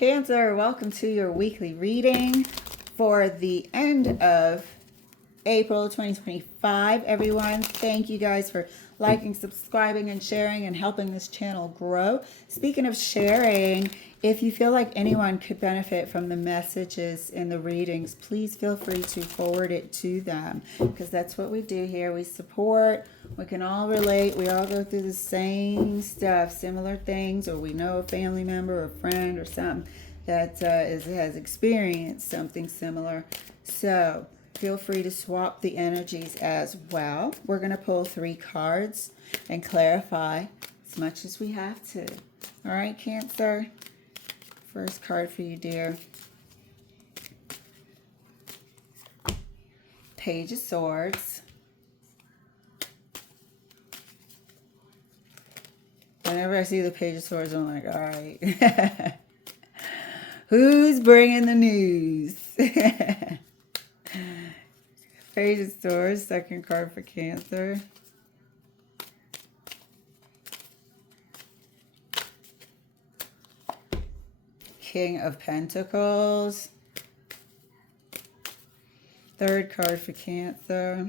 Cancer, welcome to your weekly reading for the end of April 2025. Everyone, thank you guys for liking, subscribing, and sharing and helping this channel grow. Speaking of sharing, if you feel like anyone could benefit from the messages in the readings, please feel free to forward it to them, because that's what we do here. We support, we can all relate, we all go through the same stuff, similar things, or we know a family member or friend or something that has experienced something similar. So feel free to swap the energies as well. We're going to pull 3 cards and clarify as much as we have to. All right, Cancer. First card for you, dear. Page of Swords. Whenever I see the Page of Swords, I'm like, all right. Who's bringing the news? Page of Swords, second card for Cancer. King of Pentacles. Third card for Cancer.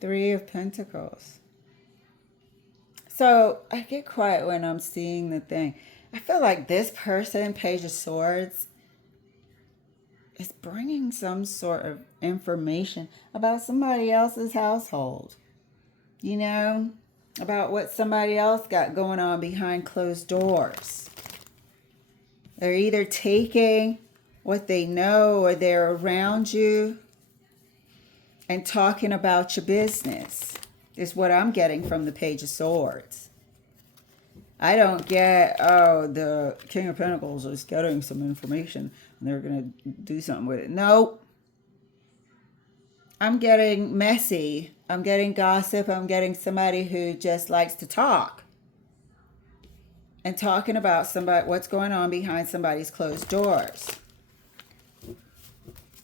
Three of Pentacles. So I get quiet when I'm seeing the thing. I feel like this person, Page of Swords, is bringing some sort of information about somebody else's household. You know, about what somebody else got going on behind closed doors. They're either taking what they know or they're around you and talking about your business, is what I'm getting from the Page of Swords. I don't get, oh, the King of Pentacles is getting some information and they're going to do something with it. Nope. I'm getting messy. I'm getting gossip. I'm getting somebody who just likes to talk. And talking about somebody, what's going on behind somebody's closed doors.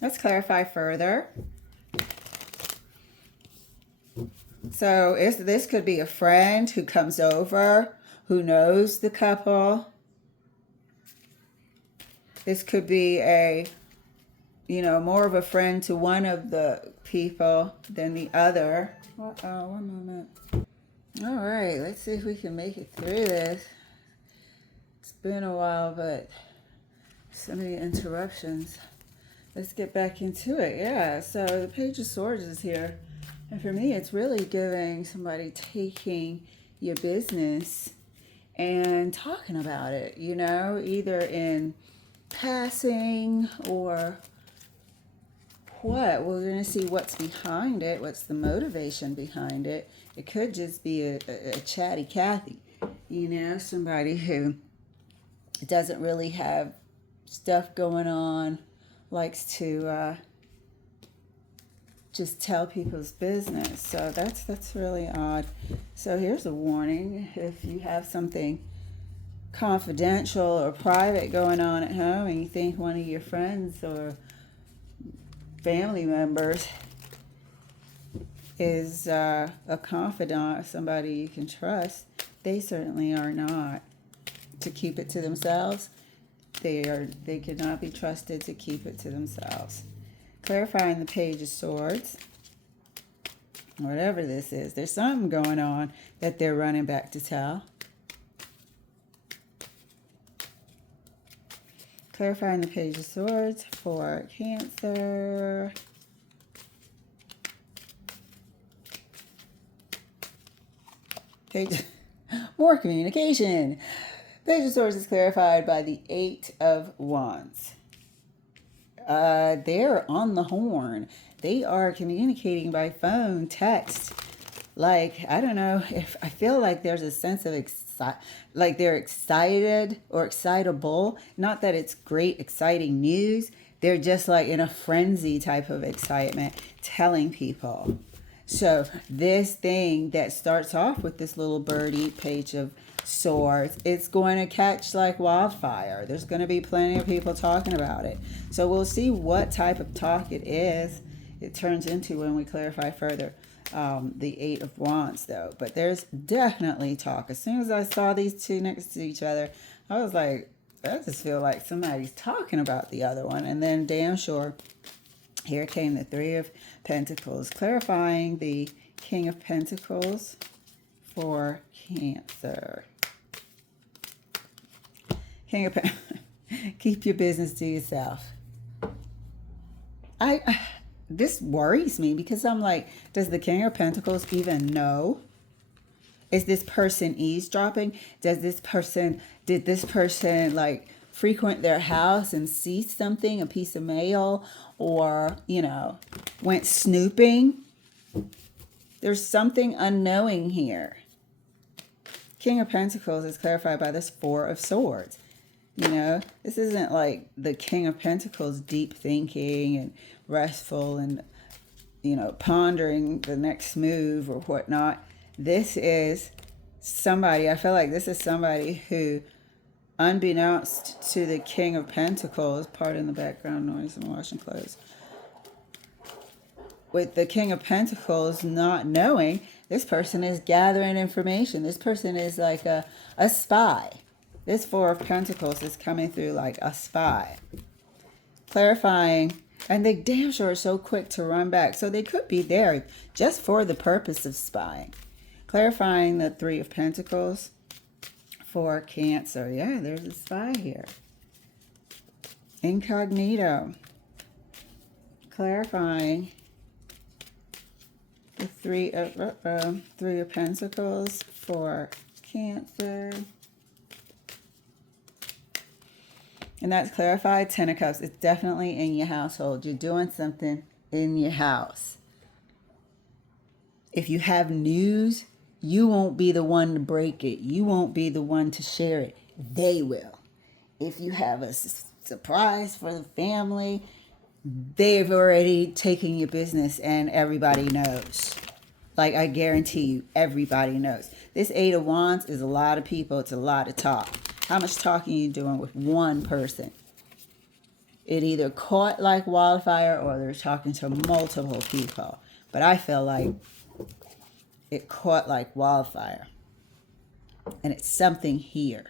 Let's clarify further. So this could be a friend who comes over, who knows the couple. This could be a, more of a friend to one of the people than the other. Uh-oh, one moment. All right, let's see if we can make it through this. It's been a while, but so many interruptions. Let's get back into it. Yeah, so the Page of Swords is here. And for me, it's really giving somebody taking your business and talking about it, either in passing or what. We're going to see what's behind it, what's the motivation behind it. It could just be a chatty Cathy, somebody who doesn't really have stuff going on, likes to just tell people's business. So that's really odd. So here's a warning. If you have something confidential or private going on at home and you think one of your friends or family members is a confidant, somebody you can trust, they certainly are not to keep it to themselves. They cannot be trusted to keep it to themselves. Clarifying the Page of Swords. Whatever this is, there's something going on that they're running back to tell. Clarifying the Page of Swords for Cancer. More communication. Page of Swords is clarified by the 8 of Wands. They're on the horn. They are communicating by phone, text. Like, I don't know, if I feel like there's a sense of like they're excited or excitable. Not that it's great, exciting news. They're just like in a frenzy type of excitement, telling people. So this thing that starts off with this little birdie, Page of Swords, it's going to catch like wildfire. There's going to be plenty of people talking about it. So we'll see what type of talk it is. it turns into when we clarify further. The Eight of Wands, though. But there's definitely talk. As soon as I saw these two next to each other, I was like, I just feel like somebody's talking about the other one. And then damn sure, here came the Three of Pentacles, clarifying the King of Pentacles for Cancer. King of Pentacles. Keep your business to yourself. This worries me because I'm like, does the King of Pentacles even know? Is this person eavesdropping? Did this person like frequent their house and see something, a piece of mail, or, went snooping? There's something unknowing here. King of Pentacles is clarified by this Four of Swords. This isn't like the King of Pentacles deep thinking and restful and, pondering the next move or whatnot. This is somebody, I feel like this is somebody who, unbeknownst to the King of Pentacles, pardon the background noise, I'm washing clothes. With the King of Pentacles not knowing, this person is gathering information. This person is like a spy. This Four of Pentacles is coming through like a spy. Clarifying, and they damn sure are so quick to run back. So they could be there just for the purpose of spying. Clarifying the Three of Pentacles for Cancer. Yeah, there's a spy here. Incognito. Clarifying the Three of Pentacles for Cancer. And that's clarified. Ten of Cups. It's definitely in your household. You're doing something in your house. If you have news, you won't be the one to break it. You won't be the one to share it. They will. If you have a surprise for the family, they've already taken your business and everybody knows. Like, I guarantee you, everybody knows. This Eight of Wands is a lot of people. It's a lot of talk. How much talking are you doing with one person? It either caught like wildfire or they're talking to multiple people. But I feel like it caught like wildfire. And it's something here.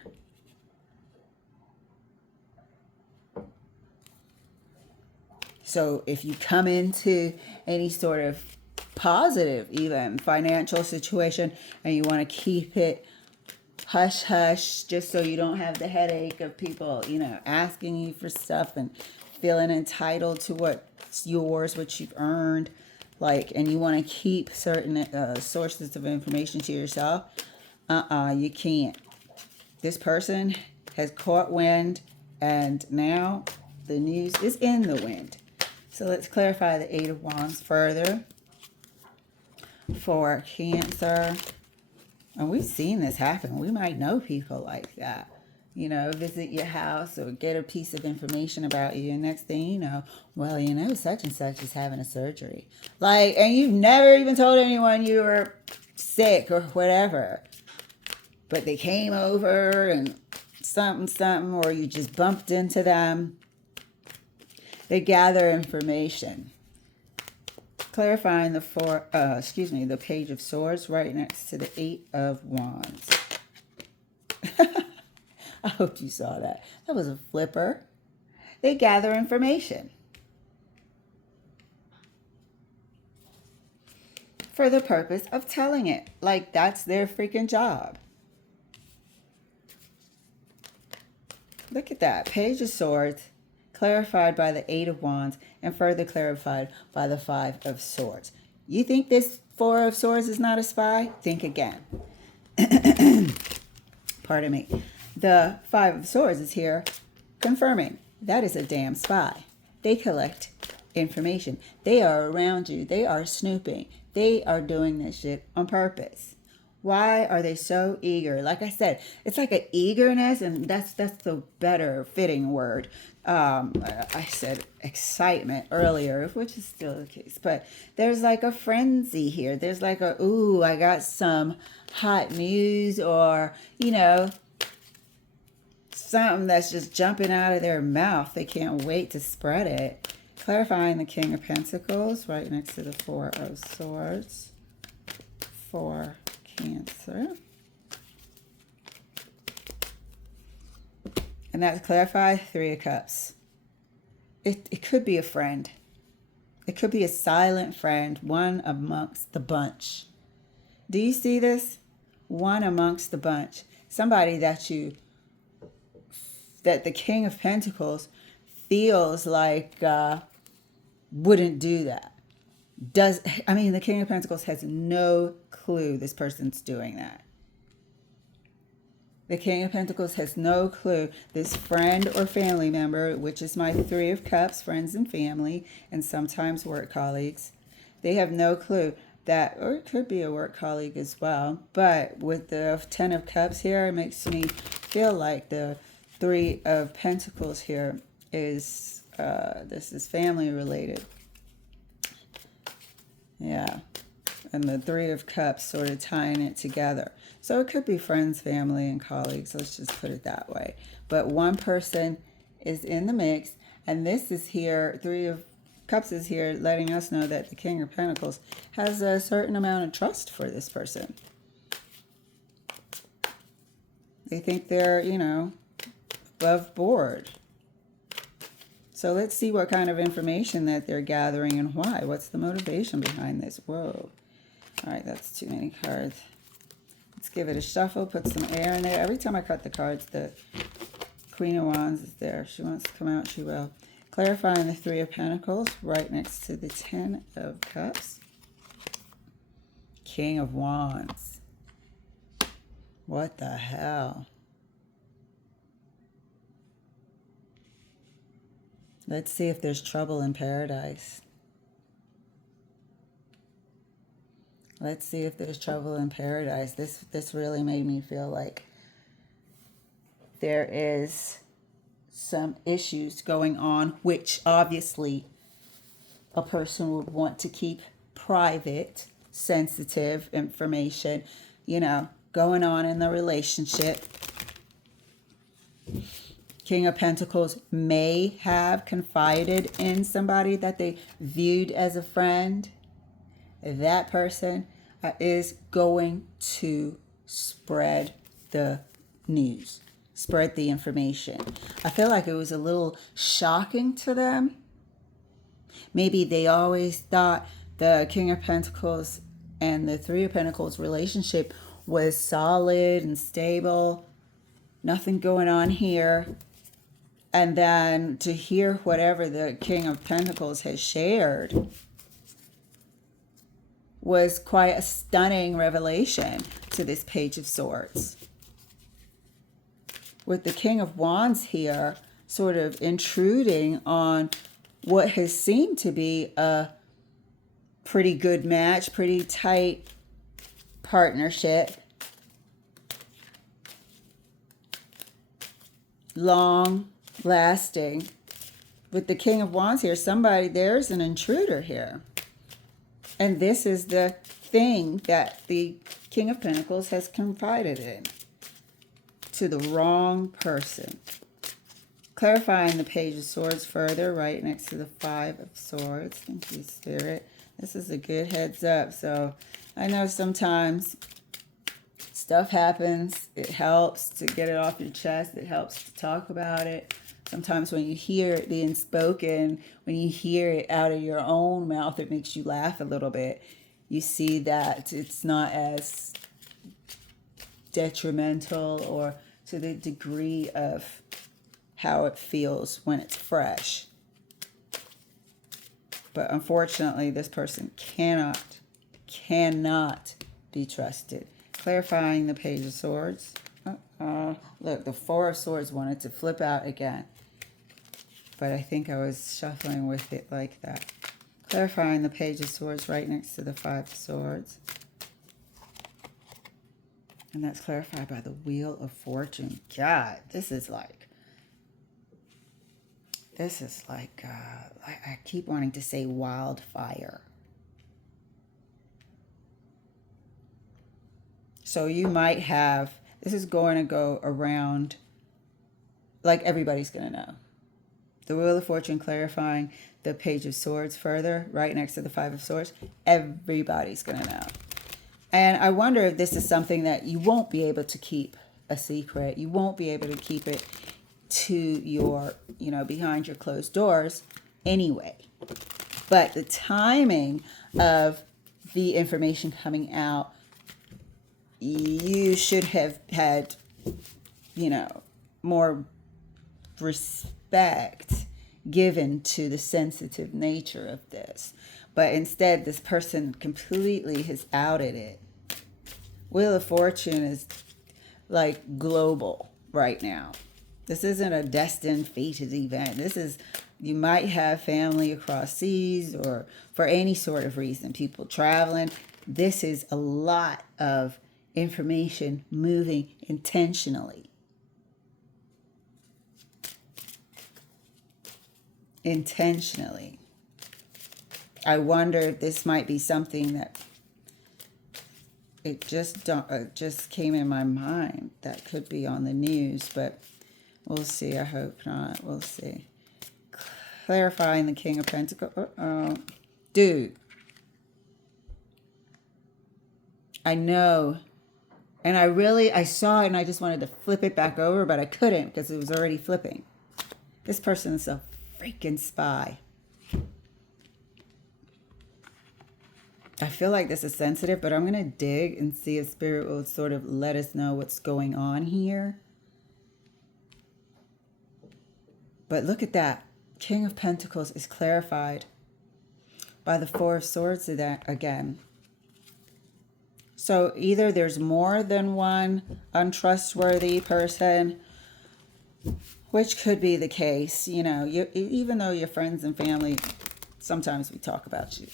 So if you come into any sort of positive, even financial situation, and you want to keep it hush hush, just so you don't have the headache of people, asking you for stuff and feeling entitled to what's yours, what you've earned, and you want to keep certain sources of information to yourself, you can't. This person has caught wind, and now the news is in the wind. So let's clarify the Eight of Wands further for Cancer. And we've seen this happen. We might know people like that. Visit your house or get a piece of information about you. And next thing you know, such and such is having a surgery. And you've never even told anyone you were sick or whatever. But they came over and something, or you just bumped into them. They gather information. Clarifying the Page of Swords right next to the Eight of Wands. I hope you saw that. That was a flipper. They gather information for the purpose of telling it. That's their freaking job. Look at that. Page of Swords, clarified by the Eight of Wands, and further clarified by the Five of Swords. You think this Four of Swords is not a spy? Think again. Pardon me. The Five of Swords is here confirming that is a damn spy. They collect information. They are around you. They are snooping. They are doing this shit on purpose. Why are they so eager? Like I said, it's like an eagerness, and that's the better fitting word. I said excitement earlier, which is still the case, but there's like a frenzy here. There's like ooh, I got some hot news, or, something that's just jumping out of their mouth. They can't wait to spread it. clarifying the King of Pentacles right next to the Four of Swords for Cancer. And that's clarify Three of Cups. It could be a friend. It could be a silent friend, one amongst the bunch. Do you see this? One amongst the bunch. Somebody that the King of Pentacles feels like wouldn't do that. The King of Pentacles has no clue this person's doing that. The King of Pentacles has no clue this friend or family member, which is my Three of Cups, friends and family, and sometimes work colleagues. They have no clue that, or it could be a work colleague as well. But with the Ten of Cups here, it makes me feel like the Three of Pentacles here is, this is family related. Yeah. And the Three of Cups sort of tying it together. So it could be friends, family, and colleagues. Let's just put it that way. But one person is in the mix. And this is here, Three of Cups is here letting us know that the King of Pentacles has a certain amount of trust for this person. They think they're, above board. So let's see what kind of information that they're gathering and why. What's the motivation behind this? Whoa. All right, that's too many cards. Let's give it a shuffle, put some air in there. Every time I cut the cards, the Queen of Wands is there. If she wants to come out, she will. Clarifying the Three of Pentacles right next to the Ten of Cups. King of Wands. What the hell? Let's see if there's trouble in paradise. Let's see if there's trouble in paradise. This really made me feel like there is some issues going on, which obviously a person would want to keep private, sensitive information, going on in the relationship. King of Pentacles may have confided in somebody that they viewed as a friend. That person is going to spread the news, spread the information. I feel like it was a little shocking to them. Maybe they always thought the King of Pentacles and the Three of Pentacles relationship was solid and stable. Nothing going on here. And then to hear whatever the King of Pentacles has shared was quite a stunning revelation to this Page of Swords. With the King of Wands here sort of intruding on what has seemed to be a pretty good match, pretty tight partnership. Long lasting. With the King of Wands here, there's an intruder here. And this is the thing that the King of Pentacles has confided in to the wrong person. Clarifying the Page of Swords further, right next to the Five of Swords. Thank you, Spirit. This is a good heads up. So I know sometimes stuff happens. It helps to get it off your chest. It helps to talk about it. Sometimes when you hear it being spoken, when you hear it out of your own mouth, it makes you laugh a little bit. You see that it's not as detrimental or to the degree of how it feels when it's fresh. But unfortunately, this person cannot be trusted. Clarifying the Page of Swords. Look, the Four of Swords wanted to flip out again. But I think I was shuffling with it like that. Clarifying the Page of Swords right next to the Five of Swords. And that's clarified by the Wheel of Fortune. God, this is like, I keep wanting to say wildfire. So you might have, this is going to go around, like everybody's going to know. The Wheel of Fortune clarifying the Page of Swords further, right next to the Five of Swords. Everybody's going to know. And I wonder if this is something that you won't be able to keep a secret. You won't be able to keep it to your, behind your closed doors anyway. But the timing of the information coming out, you should have had, more respect given to the sensitive nature of this. But instead, this person completely has outed it. Wheel of Fortune is like global right now. This isn't a destined fated event. This is, you might have family across seas or for any sort of reason, people traveling. This is a lot of information moving intentionally. I wonder if this might be something that it just came in my mind that could be on the news, but we'll see. I hope not. We'll see. Clarifying the King of Pentacles. Dude. I know. And I saw it and I just wanted to flip it back over, but I couldn't because it was already flipping. This person is a freaking spy. I feel like this is sensitive, but I'm going to dig and see if Spirit will sort of let us know what's going on here. But look at that. King of Pentacles is clarified by the Four of Swords again. So either there's more than one untrustworthy person, which could be the case. Even though you're friends and family, sometimes we talk about you.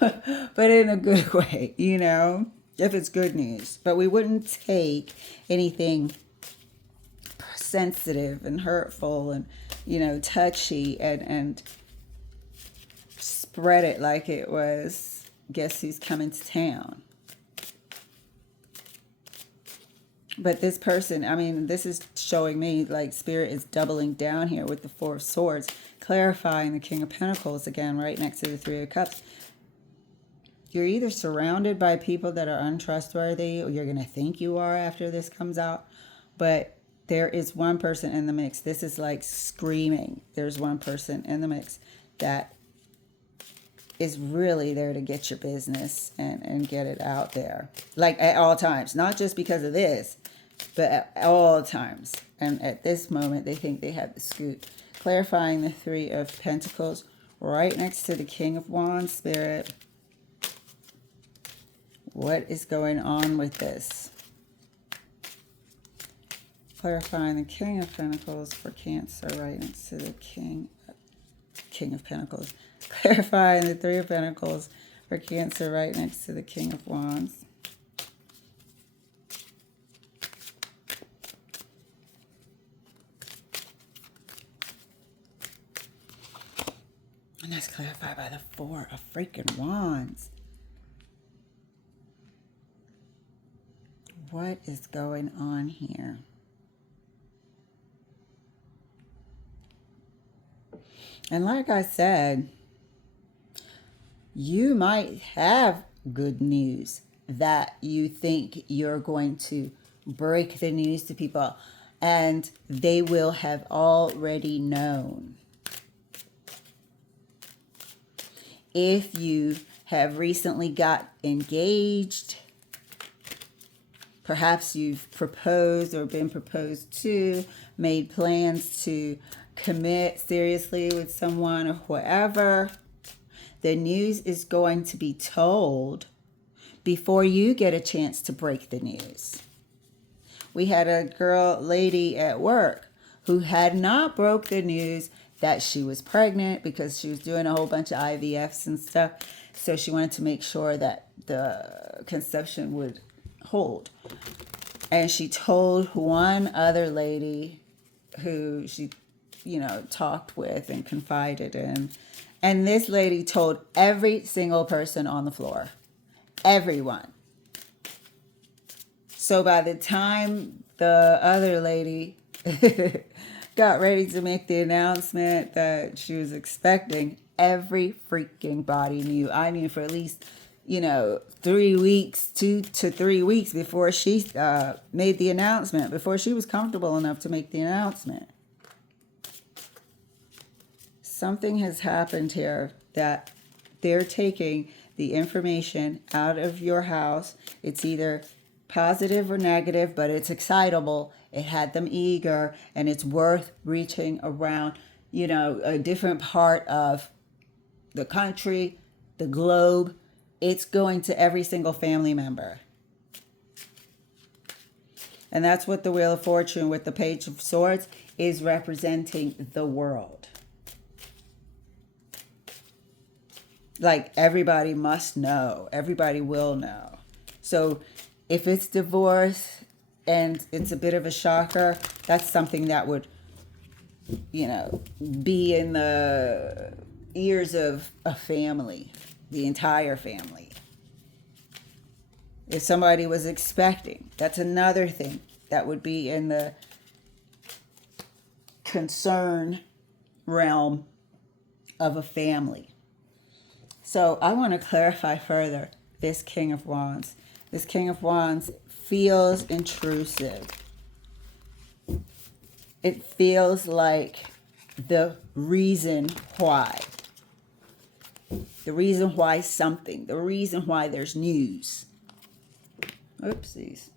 But in a good way, if it's good news. But we wouldn't take anything sensitive and hurtful and, touchy and spread it like it was, guess who's coming to town. But this person, this is showing me like Spirit is doubling down here with the Four of Swords, clarifying the King of Pentacles again, right next to the Three of Cups. You're either surrounded by people that are untrustworthy, or you're going to think you are after this comes out. But there is one person in the mix. This is like screaming. There's one person in the mix that is really there to get your business and get it out there. Like at all times. Not just because of this, but at all times. And at this moment, they think they have the scoop. Clarifying the Three of Pentacles right next to the King of Wands, Spirit. What is going on with this? Clarifying the King of Pentacles for Cancer right next to the King of Pentacles. Clarifying the Three of Pentacles for Cancer right next to the King of Wands. And that's clarified by the Four of freaking Wands. What is going on here? And like I said, you might have good news that you think you're going to break the news to people, and they will have already known. If you have recently got engaged, perhaps you've proposed or been proposed to, made plans to commit seriously with someone or whatever, the news is going to be told before you get a chance to break the news. We had a lady at work who had not broke the news that she was pregnant because she was doing a whole bunch of IVFs and stuff. So she wanted to make sure that the conception would hold. And she told one other lady who she, talked with and confided in. And this lady told every single person on the floor. Everyone. So by the time the other lady got ready to make the announcement that she was expecting, every freaking body knew. I knew for at least, 3 weeks, 2 to 3 weeks before she made the announcement, before she was comfortable enough to make the announcement. Something has happened here that they're taking the information out of your house. It's either positive or negative, but it's excitable. It had them eager, and it's worth reaching around, a different part of the country, the globe. It's going to every single family member. And that's what the Wheel of Fortune with the Page of Swords is representing, the world. Like, everybody must know. Everybody will know. So if it's divorce and it's a bit of a shocker, that's something that would, be in the ears of a family, the entire family. If somebody was expecting, that's another thing that would be in the concern realm of a family. So I want to clarify further this King of Wands. This King of Wands feels intrusive. It feels like the reason why. The reason why something. The reason why there's news. Oopsies.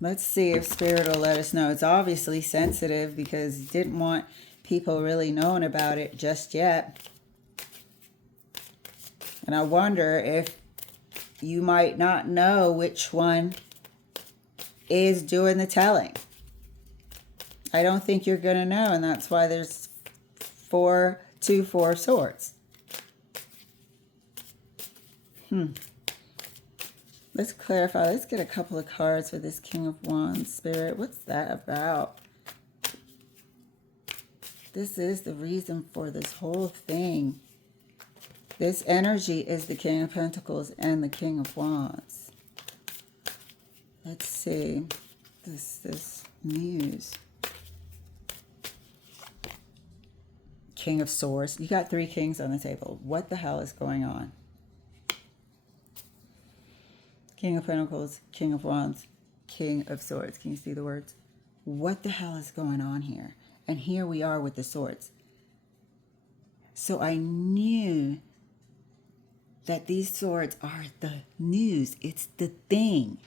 Let's see if Spirit will let us know. It's obviously sensitive because it didn't want people really knowing about it just yet. And I wonder if you might not know which one is doing the telling. I don't think you're going to know, and that's why there's 4 of Swords. Let's clarify. Let's get a couple of cards for this King of Wands, Spirit. What's that about? This is the reason for this whole thing. This energy is the King of Pentacles and the King of Wands. Let's see. This news. King of Swords. You got 3 kings on the table. What the hell is going on? King of Pentacles, King of Wands, King of Swords. Can you see the words? What the hell is going on here? And here we are with the swords. So I knew that these swords are the news. It's the thing.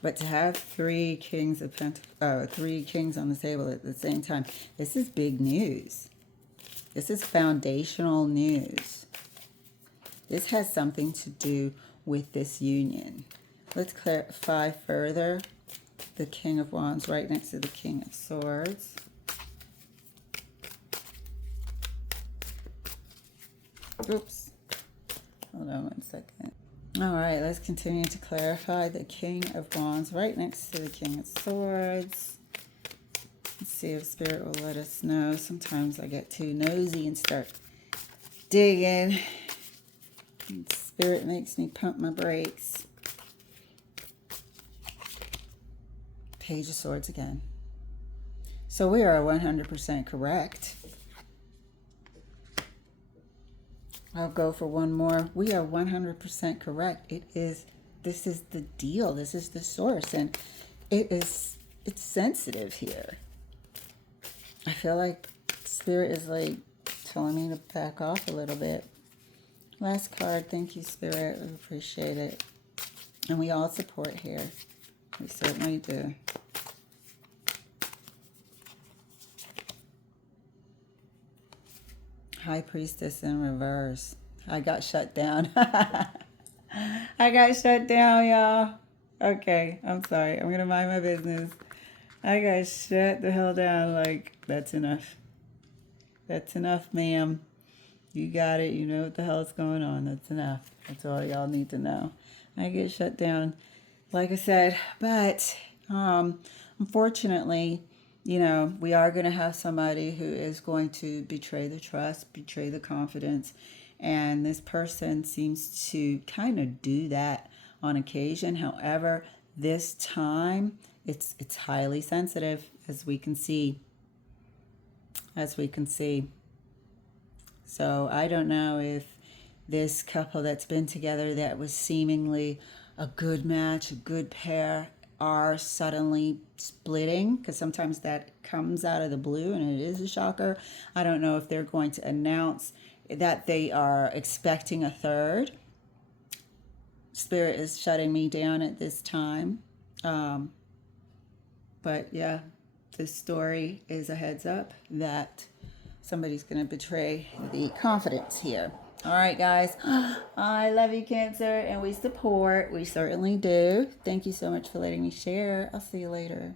But to have 3 kings of 3 kings on the table at the same time, this is big news. This is foundational news. This has something to do with this union. Let's clarify further. The King of Wands right next to the King of Swords. Oops. Hold on 1 second. All right, let's continue to clarify the King of Wands right next to the King of Swords. Let's see if Spirit will let us know. Sometimes I get too nosy and start digging. And Spirit makes me pump my brakes. Page of Swords again. So we are 100% correct. I'll go for one more. We are 100% correct. This is the deal. This is the source. And it's sensitive here. I feel like Spirit is like telling me to back off a little bit. Last card. Thank you, Spirit. We appreciate it. And we all support here. We certainly do. High Priestess in reverse. I got shut down. I got shut down, y'all. Okay, I'm sorry. I'm going to mind my business. I got shut the hell down. Like, that's enough. That's enough, ma'am. You got it. You know what the hell's going on. That's enough. That's all y'all need to know. I get shut down, like I said. But unfortunately, we are going to have somebody who is going to betray the trust, betray the confidence, And this person seems to kind of do that on occasion. However, this time it's highly sensitive, as we can see. As we can see. So I don't know if this couple that's been together that was seemingly a good match, a good pair, are suddenly splitting, because sometimes that comes out of the blue and it is a shocker. I don't know if they're going to announce that they are expecting a third. Spirit is shutting me down at this time. But yeah, this story is a heads up that somebody's going to betray the confidence here. All right, guys. I love you, Cancer, and we support. We certainly do. Thank you so much for letting me share. I'll see you later.